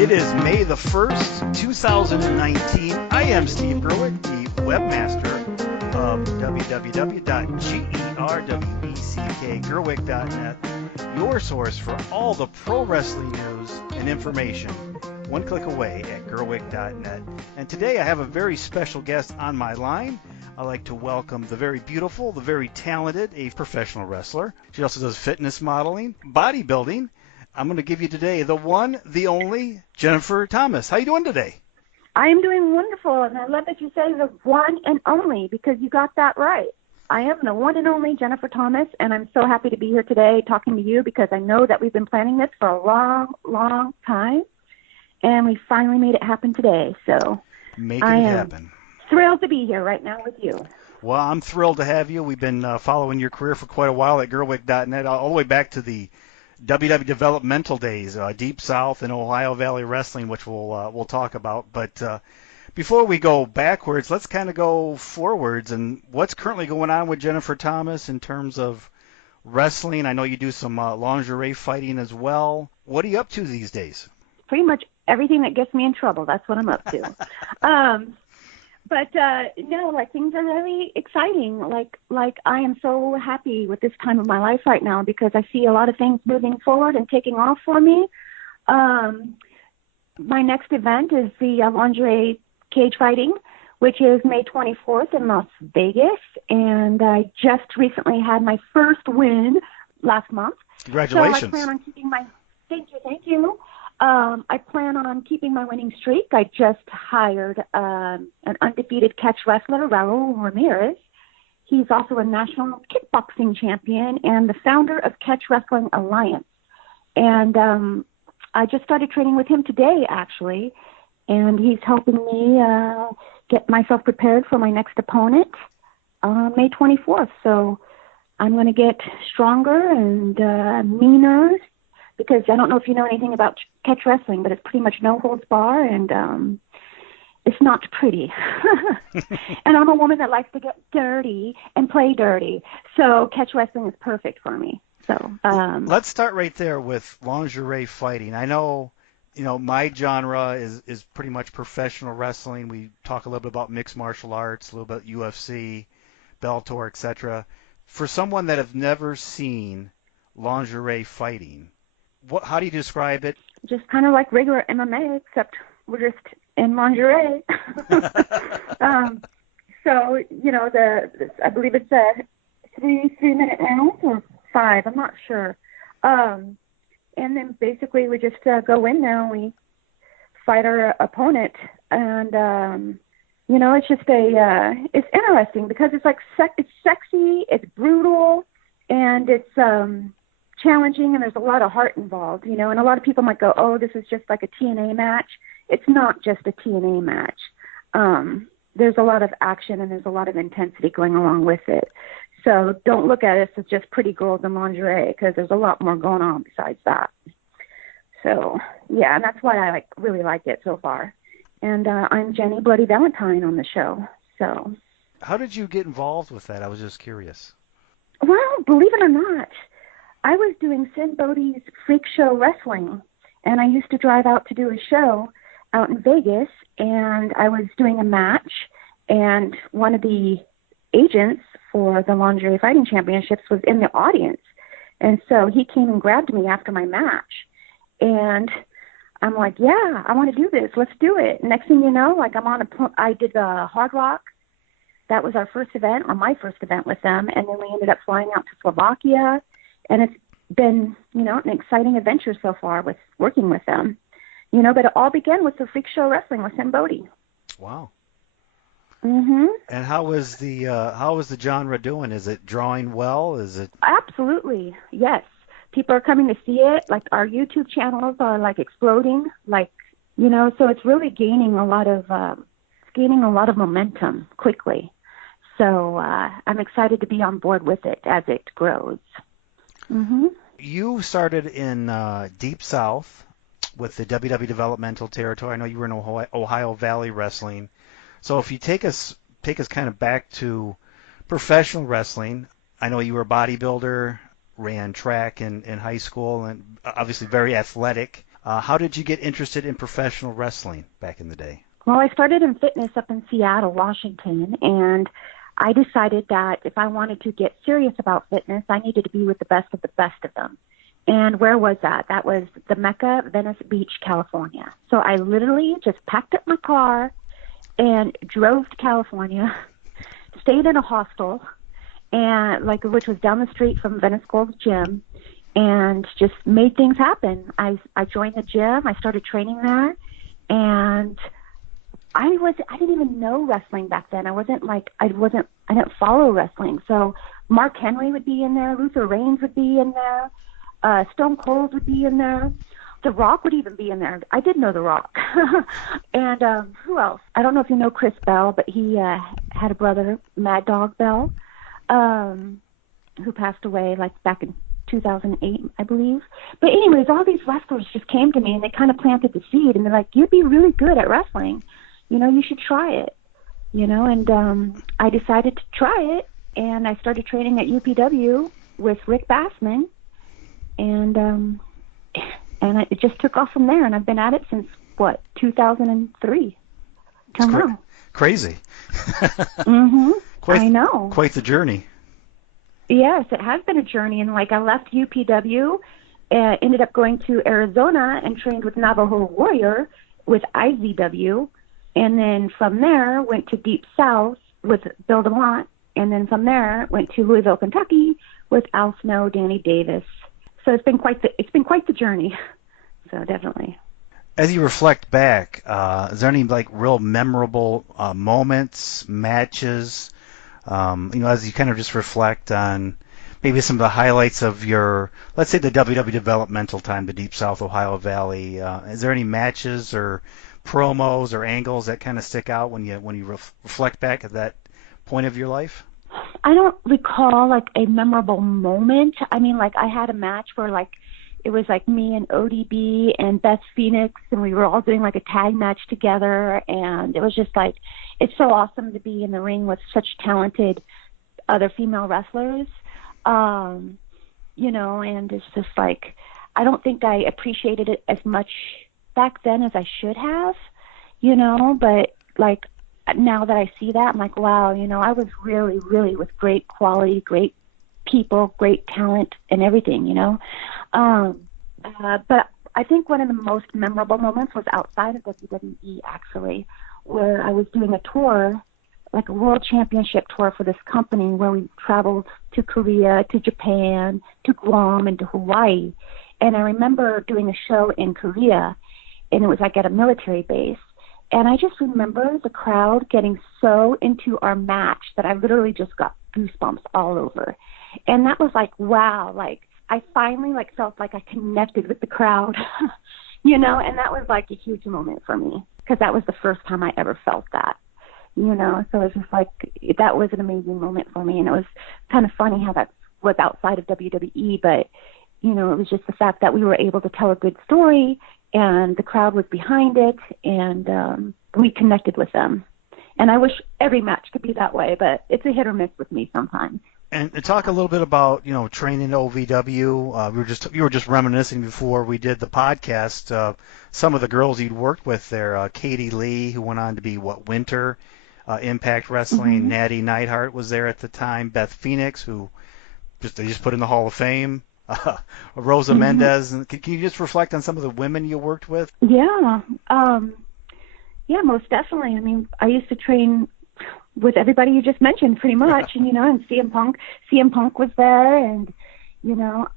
It is May the 1st, 2019. I am Steve Gerwick, the webmaster of www.gerweckgerwick.net, your source for all the pro wrestling news and information. One click away at gerwick.net. And today I have a very special guest on my line. I'd like to welcome the very beautiful, the very talented, a professional wrestler. She also does fitness modeling, bodybuilding. I'm going to give you today the one, the only, Jennifer Thomas. How you doing today? I am doing wonderful, and I love that you say the one and only because you got that right. I am the one and only Jennifer Thomas, and I'm so happy to be here today talking to you because I know that we've been planning this for a long, long time, and we finally made it happen today. So I am thrilled to be here right now with you. Well, I'm thrilled to have you. We've been following your career for quite a while at gerwick.net, all the way back to the developmental days, Deep South and Ohio Valley Wrestling, which we'll talk about. But before we go backwards, let's kind of go forwards. And what's currently going on with Jennifer Thomas in terms of wrestling? I know you do some lingerie fighting as well. What are you up to these days? Pretty much everything that gets me in trouble. That's what I'm up to. But no, like things are really exciting. Like I am so happy with this time of my life right now because I see a lot of things moving forward and taking off for me. My next event is the lingerie cage fighting, which is May 24th in Las Vegas, and I just recently had my first win last month. Congratulations! So I plan on keeping my thank you. I plan on keeping my winning streak. I just hired an undefeated catch wrestler, Raul Ramirez. He's also a national kickboxing champion and the founder of Catch Wrestling Alliance. And I just started training with him today, actually, and he's helping me get myself prepared for my next opponent on May 24th. So I'm going to get stronger and meaner, because I don't know if you know anything about catch wrestling, but it's pretty much no holds bar, and it's not pretty. And I'm a woman that likes to get dirty and play dirty, so catch wrestling is perfect for me. So let's start right there with lingerie fighting. I know, my genre is pretty much professional wrestling. We talk a little bit about mixed martial arts, a little bit UFC, Bellator, etc. For someone that have never seen lingerie fighting, how do you describe it? Just kind of like regular MMA, except we're just in lingerie. So, I believe it's a 3-minute round or 5, I'm not sure. And then basically we just go in there and we fight our opponent. And, it's just it's interesting because it's like it's sexy, it's brutal, and it's challenging, and there's a lot of heart involved, and a lot of people might go, oh, this is just like a TNA match. It's not just a TNA match. There's a lot of action and there's a lot of intensity going along with it. So don't look at it as just pretty girls in lingerie, because there's a lot more going on besides that. So, yeah, and that's why I really like it so far. And I'm Jenny Bloody Valentine on the show. So, how did you get involved with that? I was just curious. Well, believe it or not, I was doing Sin Bodie's Freak Show Wrestling, and I used to drive out to do a show out in Vegas, and I was doing a match, and one of the agents for the Lingerie Fighting Championships was in the audience, and so he came and grabbed me after my match, and I'm like, yeah, I want to do this. Let's do it. Next thing you know, I did the Hard Rock. That was our first event, or my first event with them, and then we ended up flying out to Slovakia. And it's been, an exciting adventure so far with working with them. But it all began with the Freak Show Wrestling with Sin Bodie. Wow. Mhm. And how is the genre doing? Is it drawing well? Is it? Absolutely, yes. People are coming to see it. Like our YouTube channels are exploding. So it's really gaining a lot of momentum quickly. So I'm excited to be on board with it as it grows. Mm-hmm. You started in Deep South with the developmental territory. I know you were in Ohio Valley Wrestling. So if you take us kind of back to professional wrestling, I know you were a bodybuilder, ran track in high school, and obviously very athletic. How did you get interested in professional wrestling back in the day? Well, I started in fitness up in Seattle, Washington, and I decided that if I wanted to get serious about fitness, I needed to be with the best of them. And where was that? That was the Mecca, Venice Beach, California. So I literally just packed up my car and drove to California, stayed in a hostel, and which was down the street from Venice Gold's gym, and just made things happen. I joined the gym. I started training there, and I didn't even know wrestling back then. I didn't follow wrestling. So Mark Henry would be in there, Luther Reigns would be in there, Stone Cold would be in there, The Rock would even be in there. I did know The Rock. And who else? I don't know if you know Chris Bell, but he had a brother, Mad Dog Bell, who passed away back in 2008, I believe. But anyways, all these wrestlers just came to me, and they kind of planted the seed, and they're like, "You'd be really good at wrestling. You should try it." And I decided to try it, and I started training at UPW with Rick Bassman, and it just took off from there, and I've been at it since 2003 till now. Crazy. I know. Quite the journey. Yes, it has been a journey, and I left UPW, ended up going to Arizona and trained with Navajo Warrior with IZW, and then from there went to Deep South with Bill DeMott, and then from there went to Louisville, Kentucky with Al Snow, Danny Davis. So it's been quite the journey. So definitely. As you reflect back, is there any real memorable moments, matches? As you kind of just reflect on maybe some of the highlights of your, let's say, the WW developmental time, the Deep South Ohio Valley. Is there any matches or promos or angles that kind of stick out when you reflect back at that point of your life? I don't recall a memorable moment. I mean, I had a match where it was me and ODB and Beth Phoenix, and we were all doing a tag match together, and it was just it's so awesome to be in the ring with such talented other female wrestlers, and it's just I don't think I appreciated it as much back then as I should have, but now that I see that, I'm wow, I was really, really with great quality, great people, great talent, and everything, But I think one of the most memorable moments was outside of WWE, actually, where I was doing a tour, a world championship tour for this company, where we traveled to Korea, to Japan, to Guam, and to Hawaii. And I remember doing a show in Korea, and it was at a military base. And I just remember the crowd getting so into our match that I literally just got goosebumps all over. And that was wow, I finally felt I connected with the crowd, and that was a huge moment for me, because that was the first time I ever felt that, so it was just that was an amazing moment for me. And it was kind of funny how that was outside of WWE, but, it was just the fact that we were able to tell a good story, and the crowd was behind it, and we connected with them. And I wish every match could be that way, but it's a hit or miss with me sometimes. And talk a little bit about, training at OVW. You were just reminiscing before we did the podcast. Some of the girls you'd worked with there, Katie Lee, who went on to be Winter, Impact Wrestling. Natty Neidhart was there at the time. Beth Phoenix, who they just put in the Hall of Fame. Rosa Mendez. And can you just reflect on some of the women you worked with? Yeah. Yeah, most definitely. I mean, I used to train with everybody you just mentioned, pretty much, and and CM Punk was there, and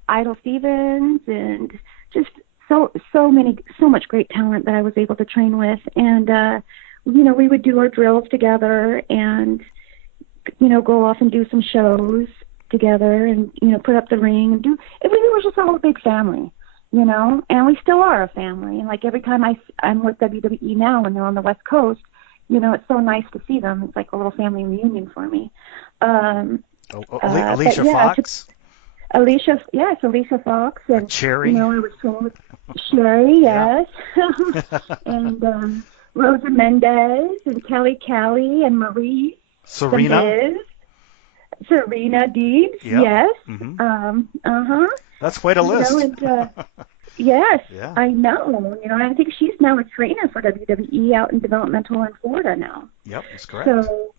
Idol Stevens, and just so much great talent that I was able to train with, and we would do our drills together, and go off and do some shows together, and put up the ring, and it really was just a whole big family, and we still are a family, and every time I'm with WWE now when they're on the West Coast, it's so nice to see them. It's a little family reunion for me. Alicia Fox? It's Alicia Fox. And, Cherry? I was training with Sherry, yes. And Rosa Mendez, and Kelly and Marie. Serena? Serena Deebs, yes. Mm-hmm. That's quite a list. Yes, Yeah. I know. I think she's now a trainer for WWE out in developmental in Florida now. Yep, that's correct. So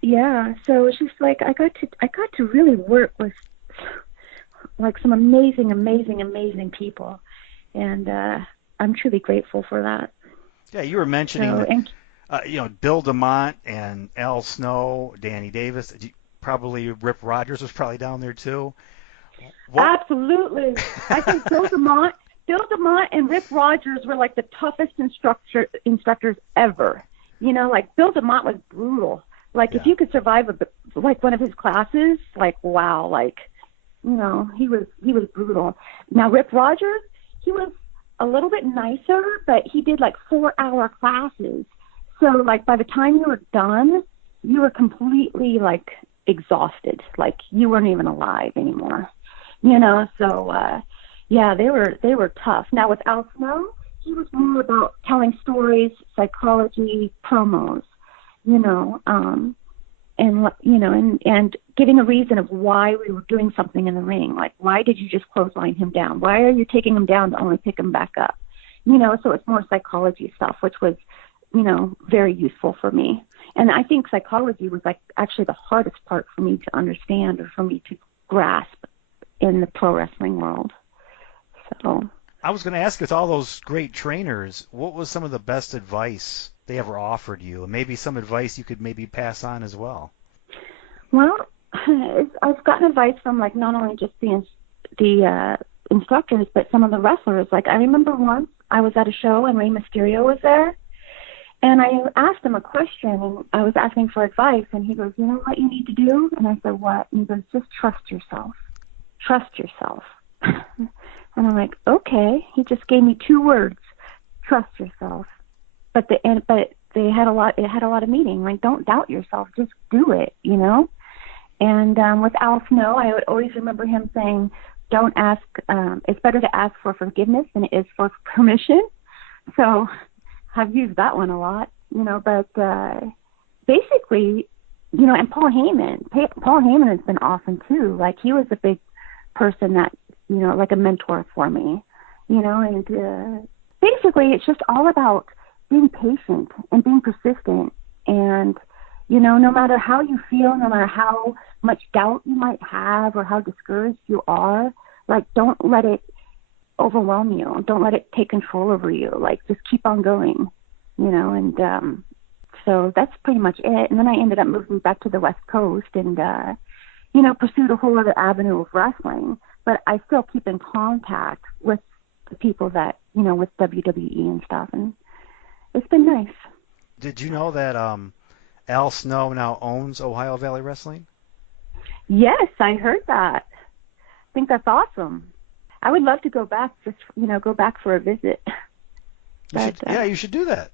yeah, so she's like, I got to really work with like some amazing people, and I'm truly grateful for that. Yeah, you were mentioning So that, Bill DeMott and Al Snow, Danny Davis, probably Rip Rogers was probably down there too. What? absolutely, I think Bill DeMott and Rick Rogers were like the toughest instructors ever. Like Bill DeMott was brutal. Like if you could survive like one of his classes, like wow, like he was brutal. Now Rick Rogers, he was a little bit nicer, but he did like 4-hour classes. So like by the time you were done, you were completely like exhausted, like you weren't even alive anymore. So yeah, they were tough. Now with Al Snow, he was more about telling stories, psychology, promos, and giving a reason of why we were doing something in the ring. Like, why did you just clothesline him down? Why are you taking him down to only pick him back up? So it's more psychology stuff, which was, very useful for me. And I think psychology was like actually the hardest part for me to understand or for me to grasp in the pro wrestling world. So I was going to ask, with all those great trainers, what was some of the best advice they ever offered you, and maybe some advice you could maybe pass on as well? Well, I've gotten advice from like not only just the instructors, but some of the wrestlers. Like I remember once I was at a show and Rey Mysterio was there, and I asked him a question, and I was asking for advice, and he goes, "You know what you need to do?" And I said, "What?" And he goes, "Just trust yourself. Trust yourself." And I'm like, okay. He just gave me 2 words: trust yourself. But they had a lot. It had a lot of meaning. Like, don't doubt yourself. Just do it. And with Al Snow, I would always remember him saying, "Don't ask. It's better to ask for forgiveness than it is for permission." So I've used that one a lot. But basically, and Paul Heyman. Paul Heyman has been awesome too. Like he was a big person that like a mentor for me. And basically, it's just all about being patient and being persistent, and no matter how you feel, no matter how much doubt you might have or how discouraged you are, like don't let it overwhelm you. Don't let it take control over you. Like just keep on going, and so that's pretty much it. And then I ended up moving back to the West Coast and pursued a whole other avenue of wrestling, but I still keep in contact with the people that with WWE and stuff, and it's been nice. Did you know that Al Snow now owns Ohio Valley Wrestling? Yes, I heard that. I think that's awesome. I would love to go back, just go back for a visit. You should do that.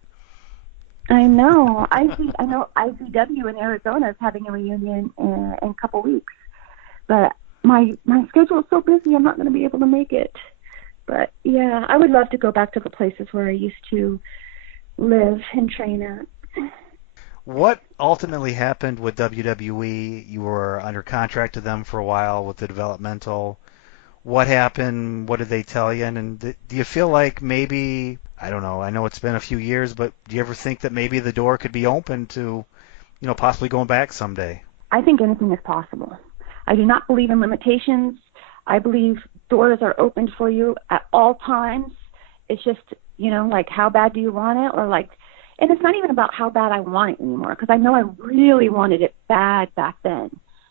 I know. I know ICW in Arizona is having a reunion in a couple weeks, but my schedule is so busy, I'm not going to be able to make it. But yeah, I would love to go back to the places where I used to live and train at. What ultimately happened with WWE? You were under contract to them for a while with the developmental. What happened? What did they tell you? And do you feel like maybe, I don't know, I know it's been a few years, but do you ever think that maybe the door could be open to, possibly going back someday? I think anything is possible. I do not believe in limitations. I believe doors are opened for you at all times. It's just, like how bad do you want it? Or like, and it's not even about how bad I want it anymore, because I know I really wanted it bad back then.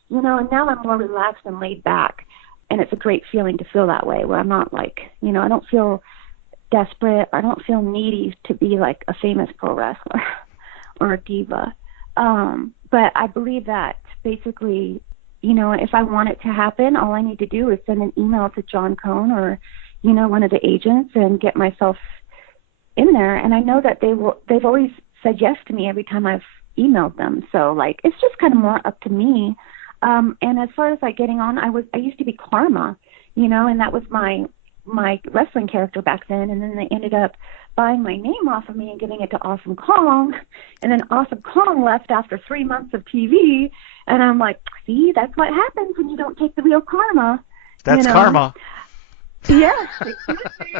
And now I'm more relaxed and laid back. And it's a great feeling to feel that way, where I'm not like, I don't feel desperate. I don't feel needy to be like a famous pro wrestler or a diva. But I believe that basically, if I want it to happen, all I need to do is send an email to John Cohn or, one of the agents and get myself in there. And I know that they've always said yes to me every time I've emailed them. So like, it's just kind of more up to me. And as far as like getting on, I used to be Karma, and that was my wrestling character back then. And then they ended up buying my name off of me and giving it to Awesome Kong. And then Awesome Kong left after 3 months of TV. And I'm like, see, that's what happens when you don't take the real Karma. That's karma. Yes, exactly.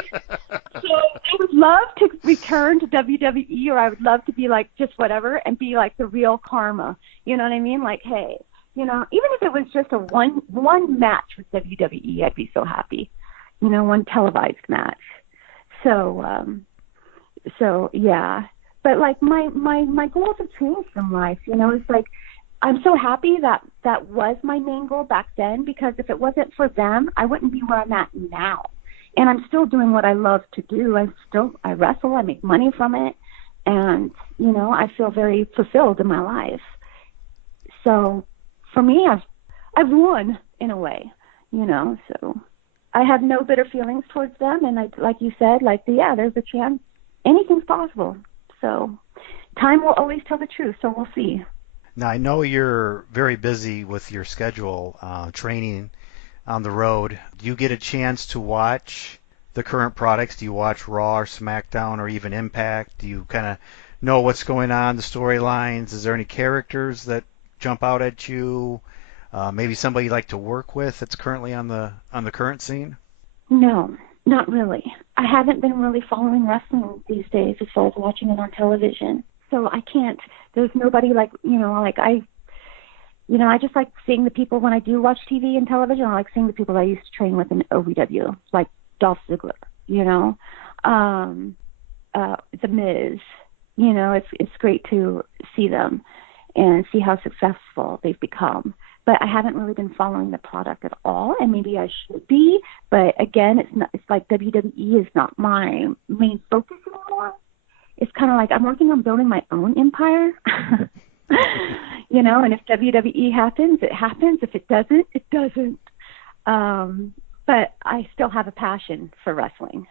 So I would love to return to WWE, or I would love to be like just whatever and be like the real Karma. You know what I mean? Like, hey, you know, even if it was just a one match with WWE, I'd be so happy. You know, one televised match. So yeah. But like my goals have changed in life. You know, it's like I'm so happy that that was my main goal back then, because if it wasn't for them, I wouldn't be where I'm at now. And I'm still doing what I love to do. I wrestle, I make money from it, and you know, I feel very fulfilled in my life. So for me, I've won in a way, you know. So I have no bitter feelings towards them, and I, like you said, like yeah, there's a chance anything's possible. So time will always tell the truth. So we'll see. Now, I know you're very busy with your schedule, training on the road. Do you get a chance to watch the current products? Do you watch Raw or SmackDown or even Impact? Do you kind of know what's going on, the storylines? Is there any characters that jump out at you? Maybe somebody you like to work with that's currently on the current scene? No, not really. I haven't been really following wrestling these days as far as watching it on television. So I can't. There's nobody like, you know, like I just like seeing the people when I do watch TV and television. I like seeing the people I used to train with in OVW, like Dolph Ziggler, you know, The Miz. You know, it's great to see them and see how successful they've become. But I haven't really been following the product at all, and maybe I should be. But again, it's like WWE is not my main focus anymore. It's kind of like I'm working on building my own empire, you know, and if WWE happens, it happens. If it doesn't, it doesn't. But I still have a passion for wrestling.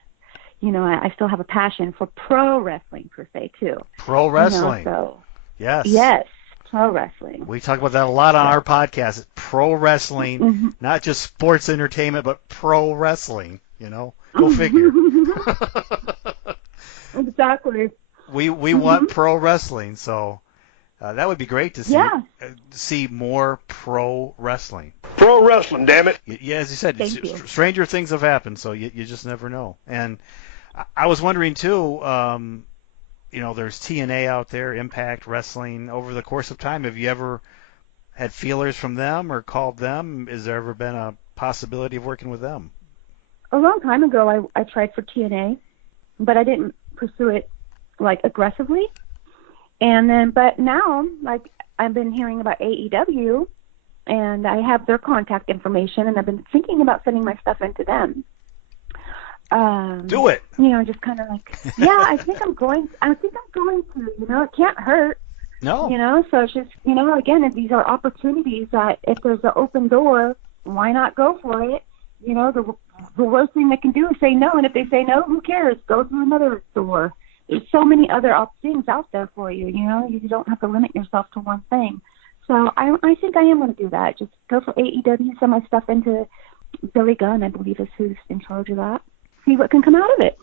You know, I still have a passion for pro wrestling per se, too. Pro wrestling. You know, so, yes. Yes, pro wrestling. We talk about that a lot on our podcast. Pro wrestling, not just sports entertainment, but pro wrestling, you know. Go figure. Exactly. We want pro wrestling, so that would be great to see. Yeah. See more pro wrestling. Pro wrestling, damn it. Yeah, as you said, Thank you. stranger things have happened, so you just never know. And I was wondering too. You know, there's TNA out there, Impact Wrestling. Over the course of time, have you ever had feelers from them or called them? Has there ever been a possibility of working with them? A long time ago, I tried for TNA, but I didn't pursue it like aggressively. And then, but now, like I've been hearing about AEW, and I have their contact information, and I've been thinking about sending my stuff into them. Do it. You know, just kind of like, yeah, I think I'm going to, you know, it can't hurt. No. You know, so it's just, you know, again, if these are opportunities that if there's an open door, why not go for it? You know, the worst thing they can do is say no, and if they say no, who cares? Go through another door. There's so many other things out there for you, you know, you don't have to limit yourself to one thing. So I think I am going to do that. Just go for AEW, send my stuff into Billy Gunn, I believe is who's in charge of that. See what can come out of it.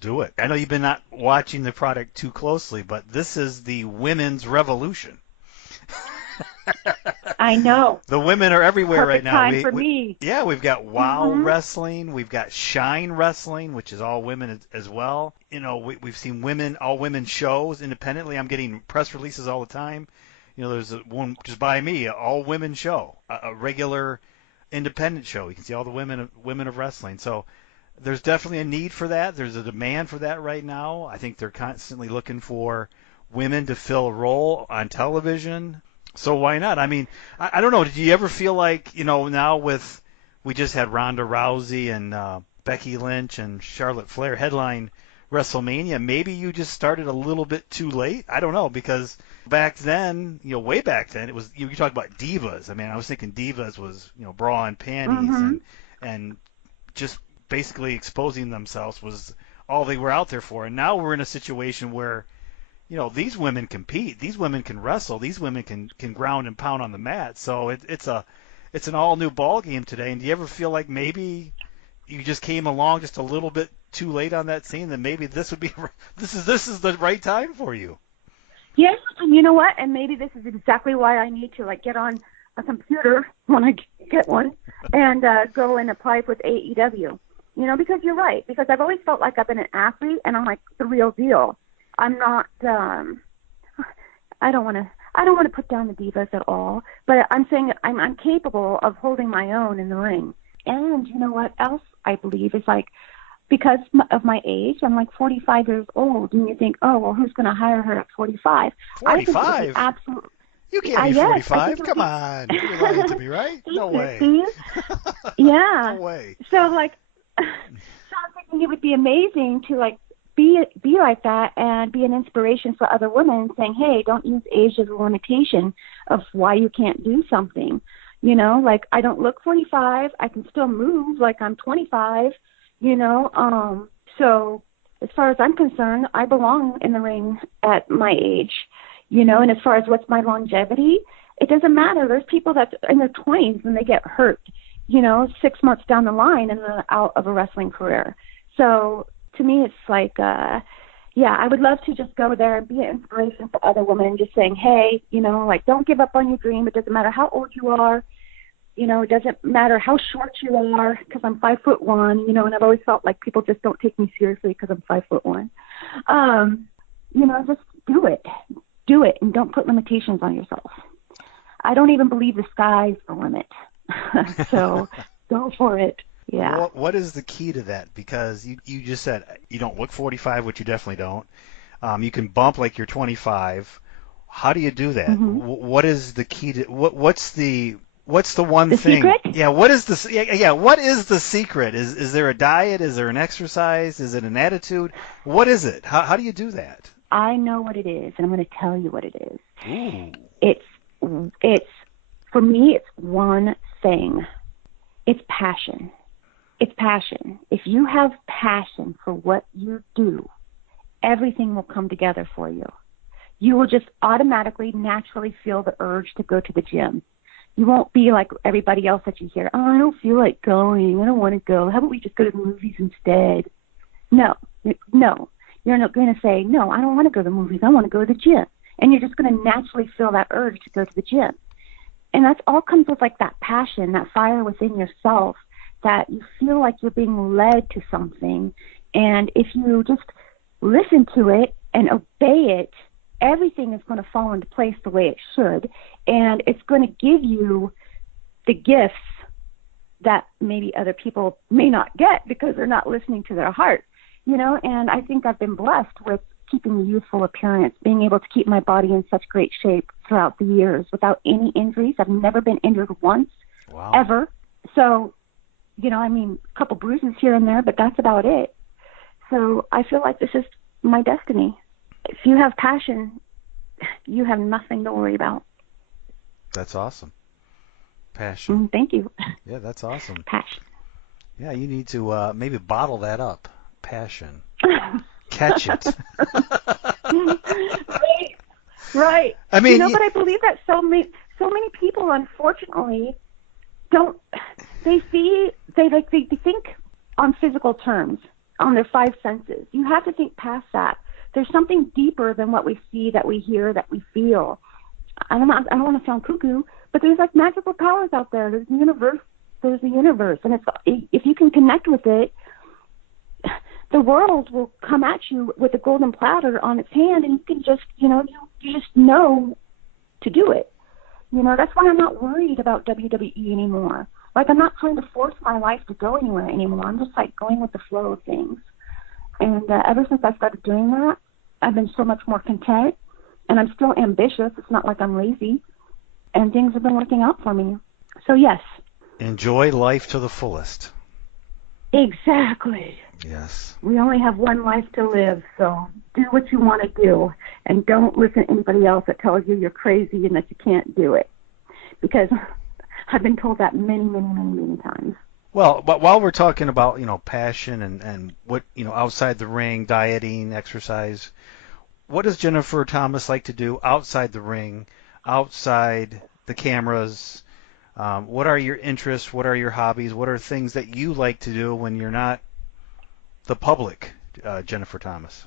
Do it. I know you've been not watching the product too closely, but this is the women's revolution. I know. The women are everywhere Perfect right now. time for me. Yeah, we've got WOW Wrestling, we've got Shine Wrestling, which is all women as well. You know, we've seen all women shows independently. I'm getting press releases all the time. You know, there's one just by me, all women show, a regular independent show. You can see all the women of wrestling. So there's definitely a need for that. There's a demand for that right now. I think they're constantly looking for women to fill a role on television. So why not? I mean, I don't know. Did you ever feel like, you know, now we just had Ronda Rousey and Becky Lynch and Charlotte Flair headline WrestleMania. Maybe you just started a little bit too late. I don't know, because back then, you know, way back then, it was you talk about divas. I mean, I was thinking divas was, you know, bra and panties and just basically exposing themselves was all they were out there for. And now we're in a situation where, you know, these women compete, these women can wrestle, these women can ground and pound on the mat. So it's an all new ball game today. And do you ever feel like maybe you just came along just a little bit too late on that scene? That maybe this would be this is the right time for you. Yes, and you know what? And maybe this is exactly why I need to like get on a computer when I get one and go and apply with AEW. You know, because you're right. Because I've always felt like I've been an athlete, and I'm like the real deal. I'm not. I don't want to put down the divas at all. But I'm saying I'm capable of holding my own in the ring. And you know what else I believe is like, because of my age, I'm like 45 years old, and you think, oh well, who's going to hire her at 45? 45? Absolutely. You can't be 45. Come on. You're lying to me, right? No way. Yeah. No way. So like, so I'm thinking it would be amazing to like be like that and be an inspiration for other women, saying, hey, don't use age as a limitation of why you can't do something. You know, like I don't look 45. I can still move like I'm 25. You know, so as far as I'm concerned, I belong in the ring at my age. You know, and as far as what's my longevity, it doesn't matter. There's people that's in their 20s and they get hurt, you know, 6 months down the line and they're out of a wrestling career. So to me, it's like, yeah, I would love to just go there and be an inspiration for other women, just saying, hey, you know, like don't give up on your dream. It doesn't matter how old you are. You know, it doesn't matter how short you are, because I'm 5'1", you know, and I've always felt like people just don't take me seriously because I'm 5'1". You know, just do it. Do it, and don't put limitations on yourself. I don't even believe the sky's the limit. So go for it. Yeah. What is the key to that? Because you just said you don't look 45, which you definitely don't. You can bump like you're 25. How do you do that? Mm-hmm. What is the key to what's the one the thing? Secret? Yeah. What is the yeah? What is the secret? Is there a diet? Is there an exercise? Is it an attitude? What is it? How do you do that? I know what it is, and I'm going to tell you what it is. Ooh. It's for me, it's one thing. It's passion. It's passion. If you have passion for what you do, everything will come together for you. You will just automatically, naturally feel the urge to go to the gym. You won't be like everybody else that you hear, oh, I don't feel like going. I don't want to go. How about we just go to the movies instead? No. You're not going to say, no, I don't want to go to the movies. I want to go to the gym. And you're just going to naturally feel that urge to go to the gym. And that's all comes with like that passion, that fire within yourself, that you feel like you're being led to something. And if you just listen to it and obey it, everything is going to fall into place the way it should. And it's going to give you the gifts that maybe other people may not get because they're not listening to their heart. You know, and I think I've been blessed with keeping a youthful appearance, being able to keep my body in such great shape throughout the years without any injuries. I've never been injured once, Wow. ever. So, you know, I mean, a couple bruises here and there, but that's about it. So I feel like this is my destiny. If you have passion, you have nothing to worry about. That's awesome. Passion. Thank you. Yeah, that's awesome. Passion. Yeah, you need to maybe bottle that up. Passion. Catch it. Right. I mean, you know, but I believe that so many people, unfortunately, don't. They think on physical terms, on their five senses. You have to think past that. There's something deeper than what we see, that we hear, that we feel. I don't want to sound cuckoo, but there's like magical powers out there. There's the universe. And if you can connect with it, the world will come at you with a golden platter on its hand, and you can just, you just know to do it. You know, that's why I'm not worried about WWE anymore. Like, I'm not trying to force my life to go anywhere anymore. I'm just, like, going with the flow of things. And ever since I started doing that, I've been so much more content, and I'm still ambitious. It's not like I'm lazy, and things have been working out for me. So, yes. Enjoy life to the fullest. Exactly. Yes. We only have one life to live, so do what you want to do, and don't listen to anybody else that tells you you're crazy and that you can't do it, because I've been told that many, many, many, many times. Well, but while we're talking about, passion and what, outside the ring, dieting, exercise, what does Jennifer Thomas like to do outside the ring, outside the cameras? What are your interests? What are your hobbies? What are things that you like to do when you're not the public, Jennifer Thomas?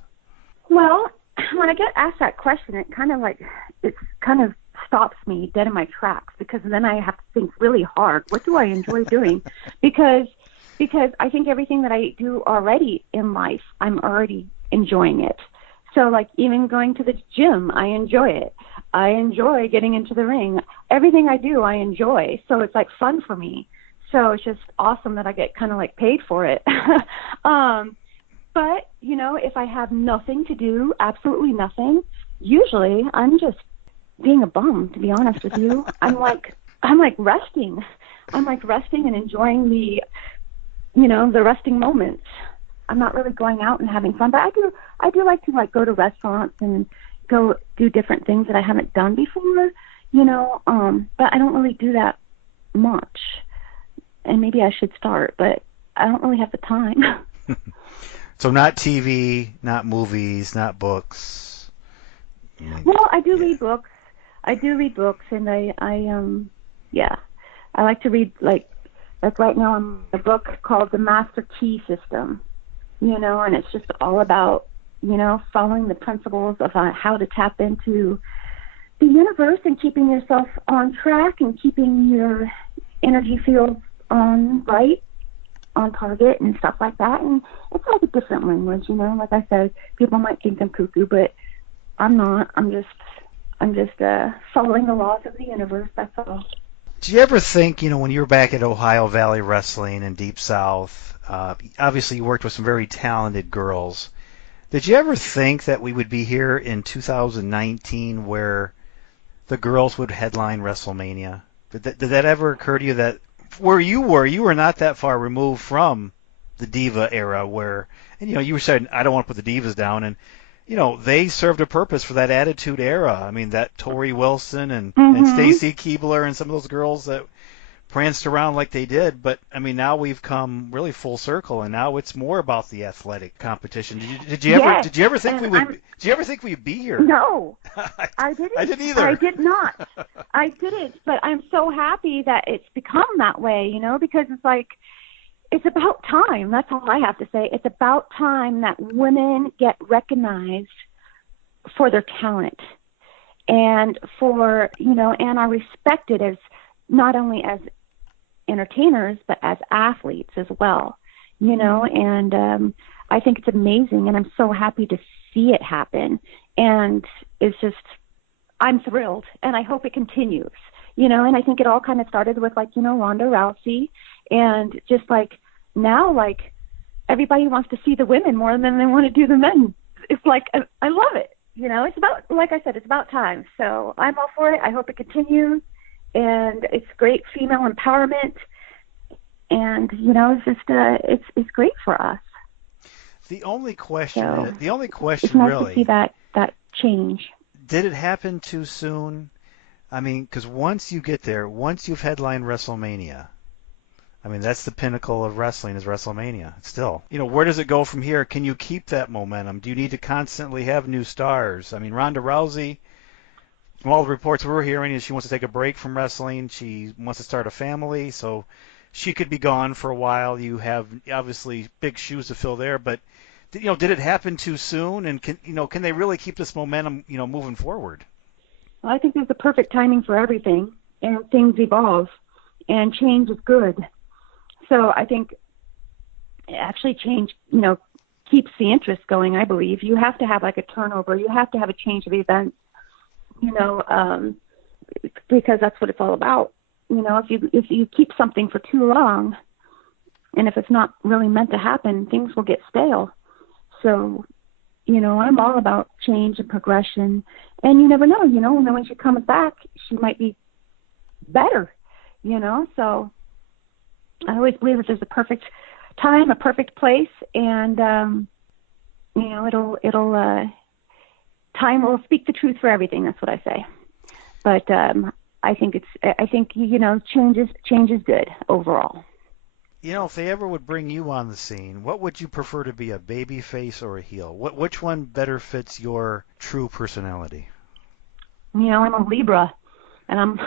Well, when I get asked that question, it kind of stops me dead in my tracks, because then I have to think really hard. What do I enjoy doing? Because I think everything that I do already in life, I'm already enjoying it. So, like, even going to the gym, I enjoy it. I enjoy getting into the ring. Everything I do, I enjoy. So it's, like, fun for me. So it's just awesome that I get kind of, like, paid for it. But, you know, if I have nothing to do, absolutely nothing, usually I'm just being a bum, to be honest with you. I'm like resting. I'm, like, resting and enjoying the resting moments. I'm not really going out and having fun, but I do like to, like, go to restaurants and go do different things that I haven't done before, you know, but I don't really do that much. And maybe I should start, but I don't really have the time. So not TV, not movies, not books. Well, I do read books. I do read books, and I like to read, like right now I'm a book called The Master Key System, you know, and it's just all about, you know, following the principles of how to tap into the universe and keeping yourself on track and keeping your energy fields on target and stuff like that. And it's like a different language, you know. Like I said, people might think I'm cuckoo, but I'm not. I'm just following the laws of the universe. That's all. Do you ever think, you know, when you were back at Ohio Valley Wrestling in Deep South, obviously you worked with some very talented girls. Did you ever think that we would be here in 2019 where the girls would headline WrestleMania? Did that ever occur to you, that where you were not that far removed from the Diva era where, and, you know, you were saying, I don't want to put the Divas down, and, you know, they served a purpose for that Attitude Era. I mean, that Tori Wilson and Stacy Keibler and some of those girls that pranced around like they did. But, I mean, now we've come really full circle, and now it's more about the athletic competition. Did you ever think we'd be here? No, I didn't. I didn't either. I did not. I didn't. But I'm so happy that it's become that way, you know, because it's like, it's about time. That's all I have to say. It's about time that women get recognized for their talent and for, you know, and are respected as not only as entertainers, but as athletes as well, you know, and I think it's amazing, and I'm so happy to see it happen. And it's just, I'm thrilled, and I hope it continues, you know, and I think it all kind of started with, like, you know, Ronda Rousey, and just like now, like, everybody wants to see the women more than they want to do the men. It's like, I love it, you know. It's about, like I said, it's about time. So I'm all for it. I hope it continues. And it's great female empowerment, and, you know, it's just it's great for us. The only question it's nice really, to see that change. Did it happen too soon? I mean, because once you get there, once you've headlined WrestleMania, I mean, that's the pinnacle of wrestling, is WrestleMania. Still, you know, where does it go from here? Can you keep that momentum? Do you need to constantly have new stars? I mean, Ronda Rousey, from all the reports we're hearing, is she wants to take a break from wrestling. She wants to start a family, so she could be gone for a while. You have obviously big shoes to fill there, but, you know, did it happen too soon? And can they really keep this momentum, you know, moving forward? Well, I think there's the perfect timing for everything, and things evolve, and change is good. So I think actually change, you know, keeps the interest going. I believe you have to have, like, a turnover. You have to have a change of events. You know, because that's what it's all about. You know, if you keep something for too long, and if it's not really meant to happen, things will get stale. So, you know, I'm all about change and progression. And you never know, you know, and then when she comes back, she might be better, you know. So I always believe that there's a perfect time, a perfect place, and, you know, time will speak the truth for everything. That's what I say. But I think you know, change is good overall. You know, if they ever would bring you on the scene, what would you prefer to be, a baby face or a heel? Which one better fits your true personality? You know, I'm a Libra, and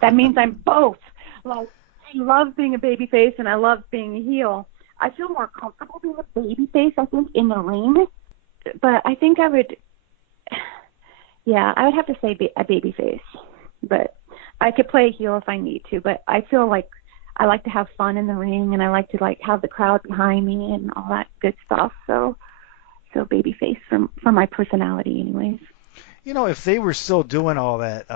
that means I'm both. Like, I love being a baby face, and I love being a heel. I feel more comfortable being a baby face, I think, in the ring. But I think I would, Yeah, I would have to say a babyface, but I could play a heel if I need to. But I feel like I like to have fun in the ring, and I like to have the crowd behind me and all that good stuff. So babyface for my personality, anyways. If they were still doing all that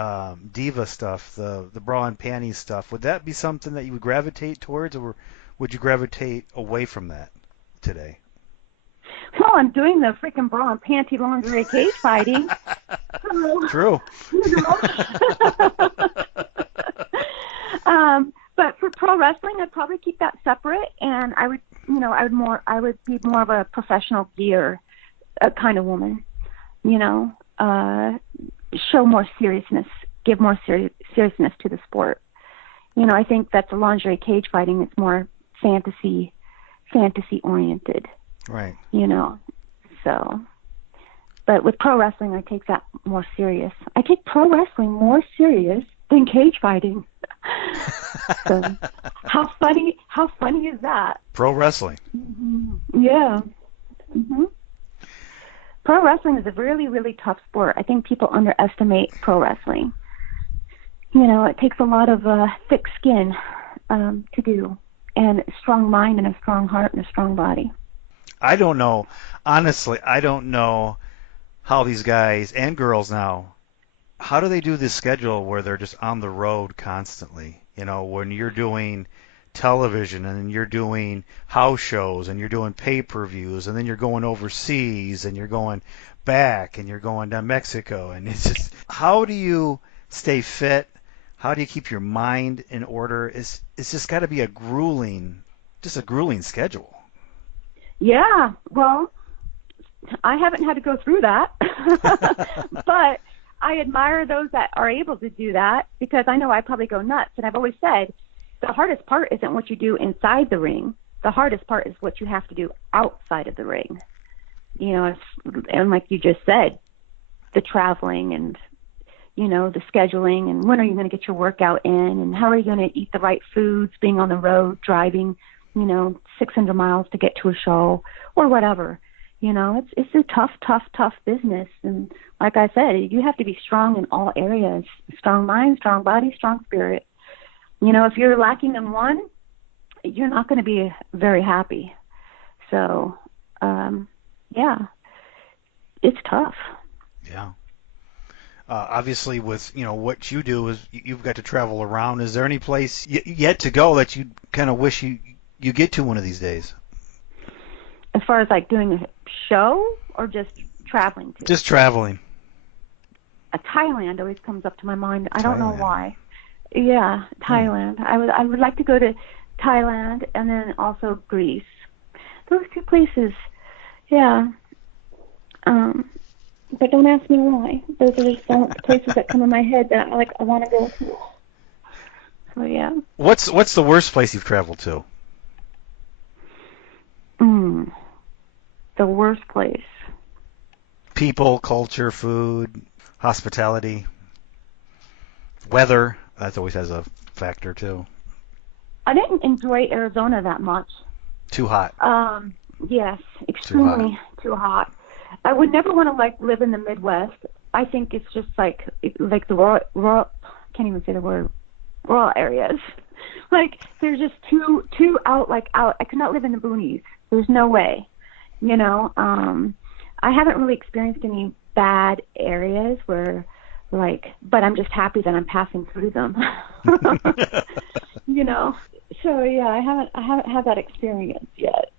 diva stuff, the bra and panties stuff, would that be something that you would gravitate towards, or would you gravitate away from that today? Well, I'm doing the freaking bra and panty lingerie cage fighting. So, True. But for pro wrestling, I'd probably keep that separate, and I would be more of a professional gear kind of woman. Show more seriousness, give more seriousness to the sport. I think that's a lingerie cage fighting. It's more fantasy oriented. Right. So, but with pro wrestling, I take that more serious. I take pro wrestling more serious than cage fighting. So, how funny is that? Pro wrestling. Mm-hmm. Yeah. Mm-hmm. Pro wrestling is a really, really tough sport. I think people underestimate pro wrestling. It takes a lot of thick skin to do, and a strong mind and a strong heart and a strong body. I don't know. Honestly, I don't know how these guys and girls now, how do they do this schedule where they're just on the road constantly? When you're doing television and you're doing house shows and you're doing pay-per-views and then you're going overseas and you're going back and you're going to Mexico, and it's just, how do you stay fit? How do you keep your mind in order? It's just got to be a grueling schedule. Yeah, well, I haven't had to go through that, but I admire those that are able to do that, because I know I probably go nuts. And I've always said the hardest part isn't what you do inside the ring. The hardest part is what you have to do outside of the ring. And like you just said, the traveling and, the scheduling, and when are you going to get your workout in, and how are you going to eat the right foods, being on the road, driving, 600 miles to get to a show or whatever. It's a tough business. And like I said, you have to be strong in all areas. Strong mind, strong body, strong spirit. If you're lacking in one, you're not going to be very happy. So, yeah, it's tough. Yeah. Obviously, with what you do, is you've got to travel around. Is there any place yet to go that you kind of wish you get to one of these days? As far as like doing a show or just traveling to? Just traveling. Thailand always comes up to my mind. I don't know why. Yeah, Thailand. I would like to go to Thailand, and then also Greece. Those two places. Yeah. But don't ask me why. Those are just some places that come in my head that I want to go to. So yeah. What's the worst place you've traveled to? The worst place. People, culture, food, hospitality, weather. That always has a factor too. I didn't enjoy Arizona that much. Too hot. Yes, extremely too hot. I would never want to live in the Midwest. I think it's just like the rural can't even say the word, rural areas. They're just too out. I could not live in the boonies. There's no way. I haven't really experienced any bad areas where but I'm just happy that I'm passing through them. So yeah, I haven't had that experience yet.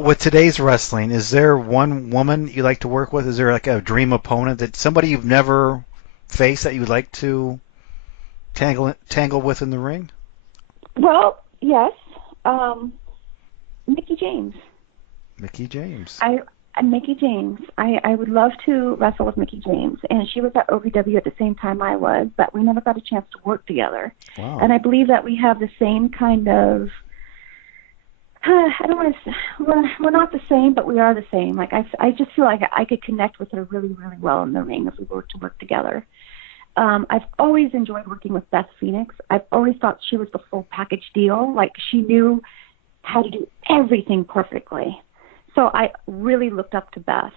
With today's wrestling, is there one woman you like to work with? Is there a dream opponent, that somebody you've never faced that you would like to tangle with in the ring? Well, yes, Mickie James. Mickie James. Mickie James. I would love to wrestle with Mickie James, and she was at OVW at the same time I was, but we never got a chance to work together. Wow. And I believe that we have the same kind of. I don't want to. We're not the same, but we are the same. I just feel like I could connect with her really, really well in the ring if we were to work together. I've always enjoyed working with Beth Phoenix. I've always thought she was the full package deal. She knew how to do everything perfectly. So I really looked up to Beth.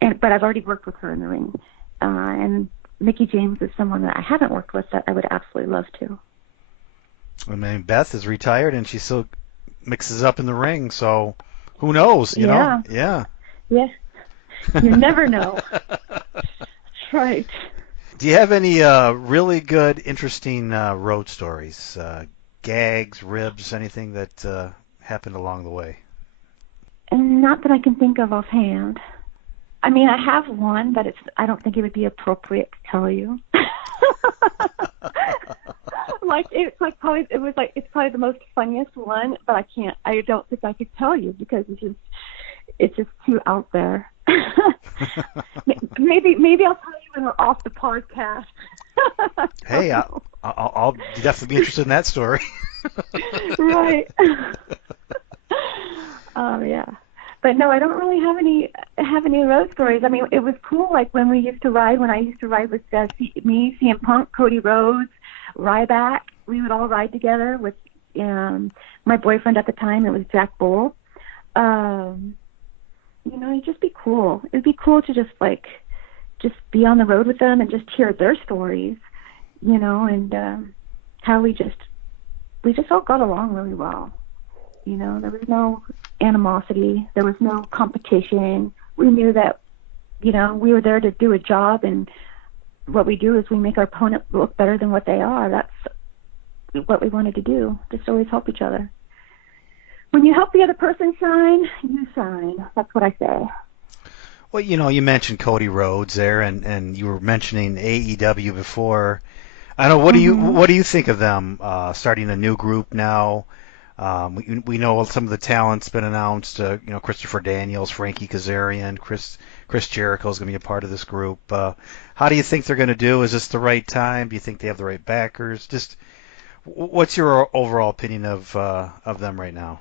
And but I've already worked with her in the ring. And Mickie James is someone that I haven't worked with that I would absolutely love to. I mean, Beth is retired and she still mixes up in the ring, so who knows, you know? Yeah. Yeah. You never know. That's right. Do you have any really good, interesting road stories? Gags, ribs, anything that happened along the way? And not that I can think of offhand. I mean, I have one, but I don't think it would be appropriate to tell you. It's probably the most funniest one, but I don't think I could tell you because it's just too out there. Maybe I'll tell you when we're off the podcast. Hey, I'll definitely be interested in that story. Right. Yeah. But no, I don't really have any road stories. I mean, it was cool. Like when I used to ride with me, CM Punk, Cody Rhodes, Ryback. We would all ride together with my boyfriend at the time. It was Jack Bull. It'd just be cool. It'd be cool to just be on the road with them and just hear their stories, and how we just all got along really well. There was no animosity. There was no competition. We knew that, we were there to do a job, and what we do is we make our opponent look better than what they are. That's what we wanted to do, just always help each other. When you help the other person shine, you shine. That's what I say. Well, you mentioned Cody Rhodes there, and you were mentioning AEW before. I don't know, what do you think of them starting a new group now? We know some of the talent's been announced. Christopher Daniels, Frankie Kazarian, Chris Jericho is going to be a part of this group. How do you think they're going to do? Is this the right time? Do you think they have the right backers? Just what's your overall opinion of them right now?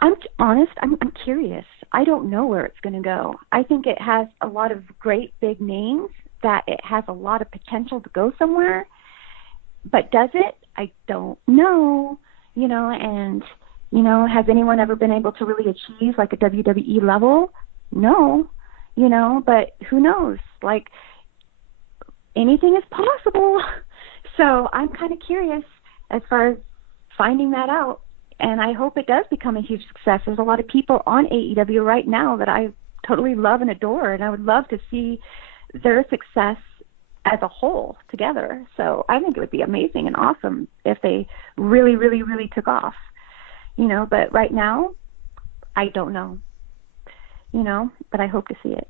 I'm honest. I'm curious. I don't know where it's going to go. I think it has a lot of great big names, that it has a lot of potential to go somewhere. But does it? I don't know. Has anyone ever been able to really achieve like a WWE level? No. But who knows? Like, anything is possible. So I'm kind of curious as far as finding that out. And I hope it does become a huge success. There's a lot of people on AEW right now that I totally love and adore, and I would love to see their success as a whole together. So I think it would be amazing and awesome if they really, really, really took off. But right now, I don't know. But I hope to see it.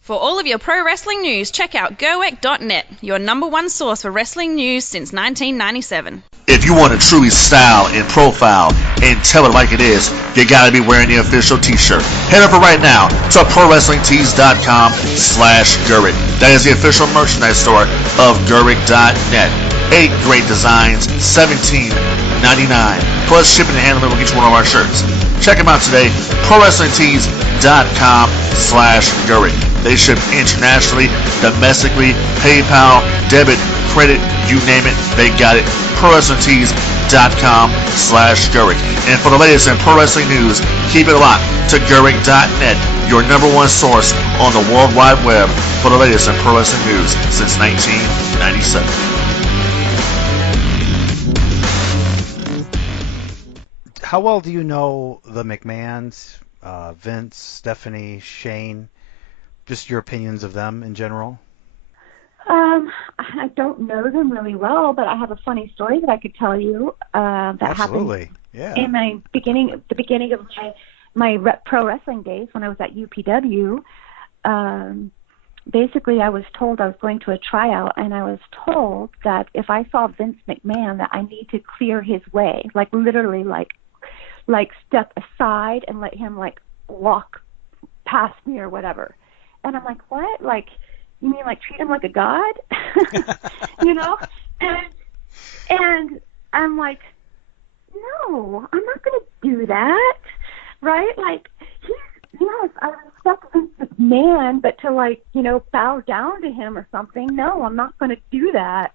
For all of your pro wrestling news, check out GoWeck.net, your #1 source for wrestling news since 1997. If you want to truly style and profile and tell it like it is, you gotta be wearing the official t-shirt. Head over right now to ProWrestlingTees.com/Gurrick. That is the official merchandise store of Gurrick.net. 8 great designs, $17.99. Plus shipping and handling will get you one of our shirts. Check them out today, ProWrestlingTees.com/Gurrick. They ship internationally, domestically, PayPal, debit, credit, you name it, they got it. ProWrestlingTees.com/Gurrick. And for the latest in pro wrestling news, keep it locked to Gurrick.net, your #1 source on the World Wide Web for the latest in pro wrestling news since 1997. How well do you know the McMahons, Vince, Stephanie, Shane? Just your opinions of them in general? I don't know them really well, but I have a funny story that I could tell you that Absolutely. happened in the beginning of my pro wrestling days when I was at UPW. Basically, I was told I was going to a tryout, and I was told that if I saw Vince McMahon, that I need to clear his way, like literally, like step aside and let him like walk past me or whatever. And I'm like, what? Like, you mean like treat him like a god? And I'm like, no, I'm not going to do that, right? Like, I respect Vince McMahon, but to bow down to him or something, no, I'm not going to do that.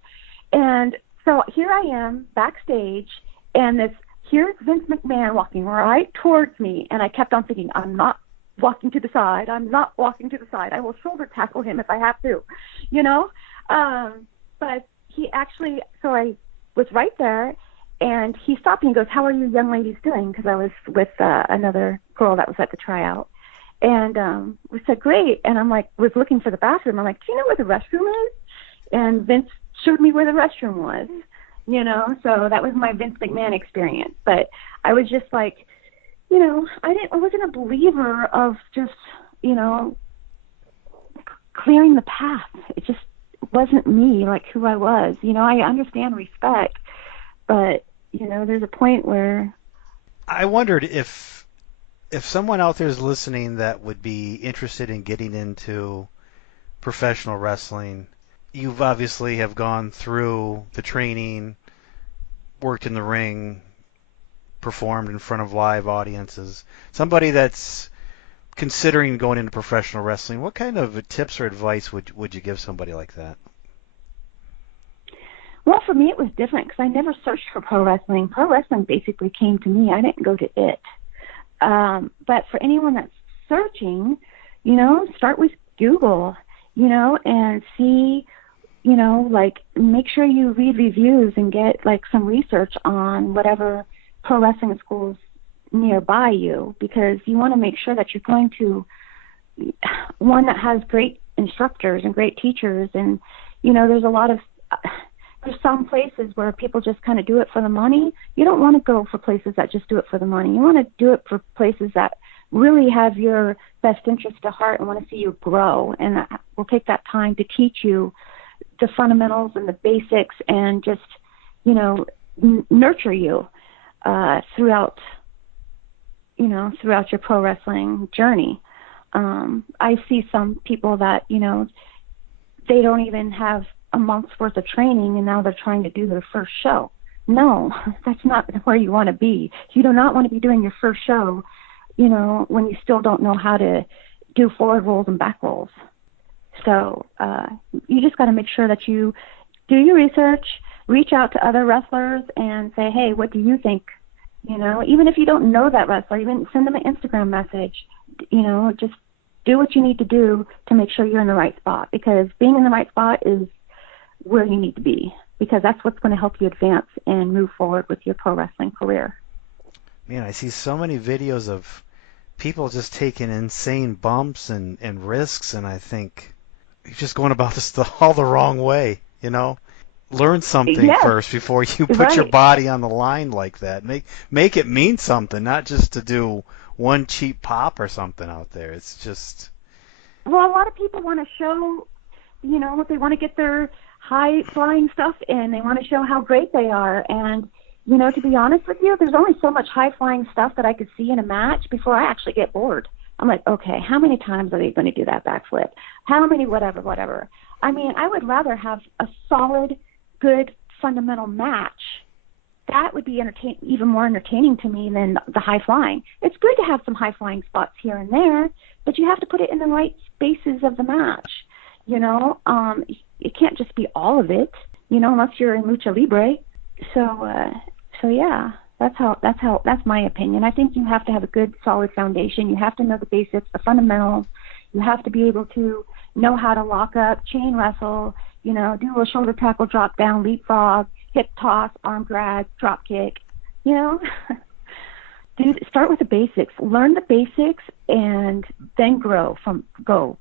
And so here I am backstage, and here's Vince McMahon walking right towards me, and I kept on thinking, I'm not walking to the side. I'm not walking to the side. I will shoulder tackle him if I have to, you know. But he actually, so I was right there, and he stopped me and goes, "How are you young ladies doing?" Because I was with another girl that was at the tryout. And we said, "Great." And I'm like, was looking for the bathroom. I'm like, "Do you know where the restroom is?" And Vince showed me where the restroom was, you know. So that was my Vince McMahon experience. But I was just like, you know, I wasn't a believer of just, you know, clearing the path. It just wasn't me, like who I was. You know, I understand respect, but, you know, there's a point where... I wondered if someone out there is listening that would be interested in getting into professional wrestling. You've obviously have gone through the training, worked in the ring, performed in front of live audiences. Somebody that's considering going into professional wrestling, what kind of tips or advice would you give somebody like that? Well, for me, it was different because I never searched for pro wrestling. Pro wrestling basically came to me. I didn't go to it. But for anyone that's searching, you know, start with Google, you know, and see, you know, like make sure you read reviews and get like some research on whatever pro wrestling schools nearby you, because you want to make sure that you're going to one that has great instructors and great teachers. And, you know, there's some places where people just kind of do it for the money. You don't want to go for places that just do it for the money. You want to do it for places that really have your best interest at heart and want to see you grow, and that will take that time to teach you the fundamentals and the basics and just, you know, nurture you throughout your pro wrestling journey. I see some people that, you know, they don't even have a month's worth of training and now they're trying to do their first show. No, that's not where you want to be. You do not want to be doing your first show, you know, when you still don't know how to do forward rolls and back rolls. So you just got to make sure that you do your research, reach out to other wrestlers and say, hey, what do you think? You know, even if you don't know that wrestler, even send them an Instagram message. You know, just do what you need to do to make sure you're in the right spot, because being in the right spot is where you need to be, because that's what's going to help you advance and move forward with your pro wrestling career. Man, I see so many videos of people just taking insane bumps and risks, and I think you're just going about this all the wrong way, you know? Learn something first before you put your body on the line like that. Make it mean something, not just to do one cheap pop or something out there. It's just... Well, a lot of people want to show, you know, they want to get their high-flying stuff in. They want to show how great they are. And, you know, to be honest with you, there's only so much high-flying stuff that I could see in a match before I actually get bored. I'm like, okay, how many times are they going to do that backflip? How many whatever? I mean, I would rather have a solid, good, fundamental match. That would be even more entertaining to me than the high-flying. It's good to have some high-flying spots here and there, but you have to put it in the right spaces of the match. You know, it can't just be all of it, you know, unless you're in Lucha Libre. So yeah, that's my opinion. I think you have to have a good, solid foundation. You have to know the basics, the fundamentals. You have to be able to know how to lock up, chain wrestle, you know, do a shoulder tackle, drop down, leapfrog, hip toss, arm drag, drop kick, you know. Start with the basics. Learn the basics and then go.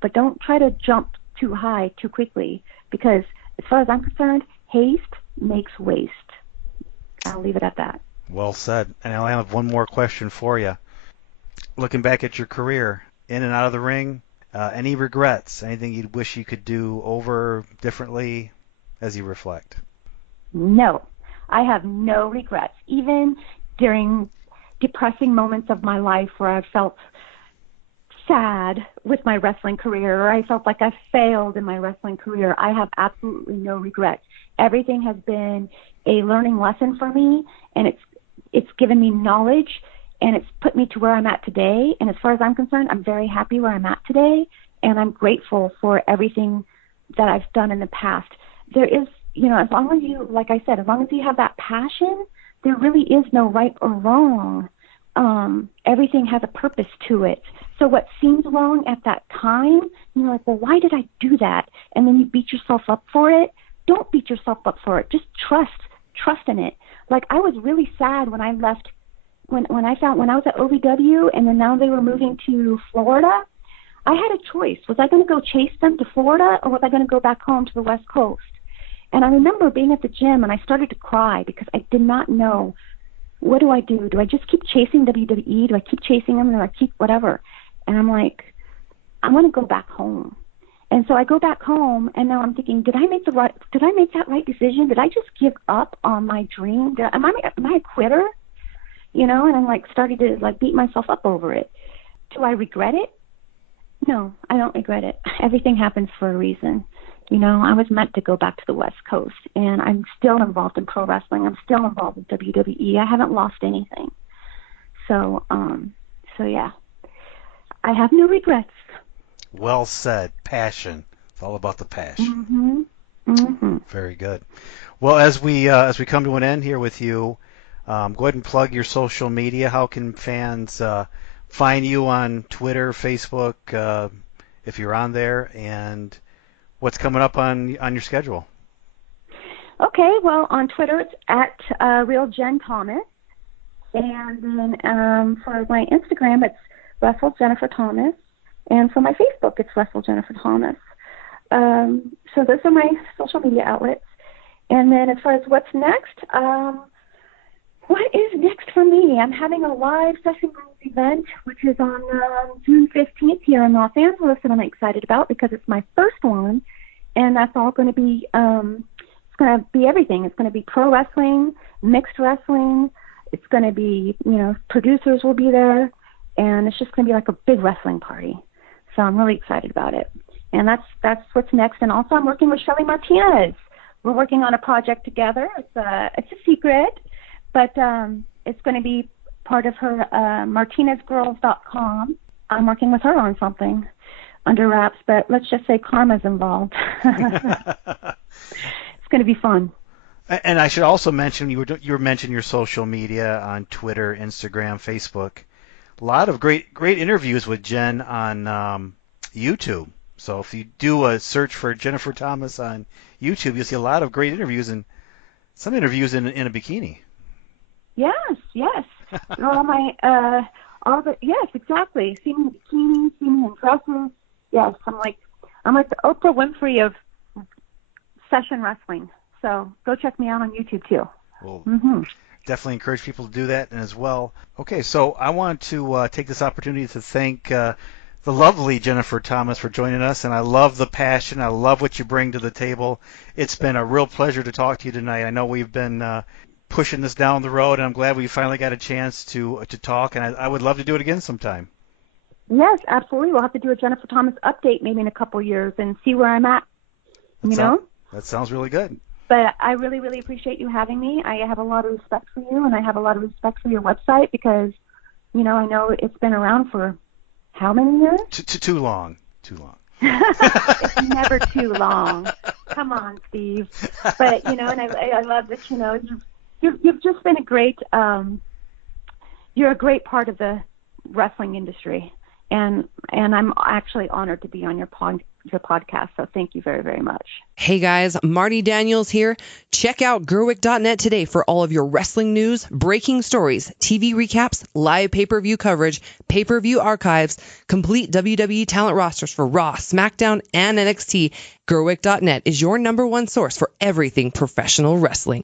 But don't try to jump too high too quickly, because as far as I'm concerned, haste makes waste. I'll leave it at that. Well said. And I have one more question for you. Looking back at your career, in and out of the ring, any regrets? Anything you'd wish you could do over differently as you reflect? No. I have no regrets. Even during depressing moments of my life where I felt sad with my wrestling career, or I felt like I failed in my wrestling career, I have absolutely no regrets. Everything has been a learning lesson for me, and it's given me knowledge, and it's put me to where I'm at today. And as far as I'm concerned, I'm very happy where I'm at today, and I'm grateful for everything that I've done in the past. There is, you know, as long as you, like I said, as long as you have that passion, there really is no right or wrong everything has a purpose to it. So what seems wrong at that time, you're like, well, why did I do that? And then you beat yourself up for it. Don't beat yourself up for it. Just trust in it. Like, I was really sad when I left, when I was at OVW, and then now they were moving to Florida. I had a choice. Was I going to go chase them to Florida, or was I going to go back home to the West Coast? And I remember being at the gym, and I started to cry because I did not know, what do I do? Do I just keep chasing WWE? Do I keep chasing them, or I keep whatever? And I'm like, I want to go back home. And so I go back home, and now I'm thinking, did I make that right decision? Did I just give up on my dream? Am I a quitter? You know, and I'm like starting to like beat myself up over it. Do I regret it? No, I don't regret it. Everything happens for a reason. You know, I was meant to go back to the West Coast, and I'm still involved in pro wrestling. I'm still involved in WWE. I haven't lost anything. So yeah, I have no regrets. Well said. Passion. It's all about the passion. Mm-hmm. Mm-hmm. Very good. Well, as we come to an end here with you, go ahead and plug your social media. How can fans find you on Twitter, Facebook, if you're on there, and what's coming up on your schedule? Okay, well, on Twitter it's at Real Jen Thomas, and then for my Instagram it's Wrestle Jennifer Thomas, and for my Facebook it's Wrestle Jennifer Thomas. So those are my social media outlets. And then as far as what's next, what is next for me? I'm having a live Session Girls event, which is on June 15th here in Los Angeles, that I'm excited about because it's my first one, and that's all going to be, it's going to be everything. It's going to be pro wrestling, mixed wrestling. It's going to be, you know, producers will be there, and it's just going to be like a big wrestling party. So I'm really excited about it. And that's what's next. And also I'm working with Shelly Martinez. We're working on a project together. It's a secret, but it's going to be part of her martinezgirls.com. I'm working with her on something under wraps, but let's just say karma's involved. It's going to be fun. And I should also mention, you were mentioning your social media on Twitter, Instagram, Facebook. A lot of great interviews with Jen on YouTube. So if you do a search for Jennifer Thomas on YouTube, you'll see a lot of great interviews, and some interviews in a bikini. Yes. Yes, exactly. See me in bikinis, see me in dresses. Yes, I'm like the Oprah Winfrey of session wrestling. So go check me out on YouTube too. Well, definitely encourage people to do that as well. Okay, so I want to take this opportunity to thank the lovely Jennifer Thomas for joining us, and I love the passion. I love what you bring to the table. It's been a real pleasure to talk to you tonight. I know we've been pushing this down the road, and I'm glad we finally got a chance to talk, and I would love to do it again sometime. Yes, absolutely. We'll have to do a Jennifer Thomas update maybe in a couple years and see where I'm at, That sounds really good. But I really, really appreciate you having me. I have a lot of respect for you, and I have a lot of respect for your website because, I know it's been around for how many years? Too long. It's never too long. Come on, Steve. But, and I love that, you've just been a great, you're a great part of the wrestling industry. And I'm actually honored to be on your podcast, so thank you very, very much. Hey guys, Marty Daniels here. Check out Gerwick.net today for all of your wrestling news, breaking stories, TV recaps, live pay-per-view coverage, pay-per-view archives, complete WWE talent rosters for Raw, SmackDown, and NXT. Gerwick.net is your #1 source for everything professional wrestling.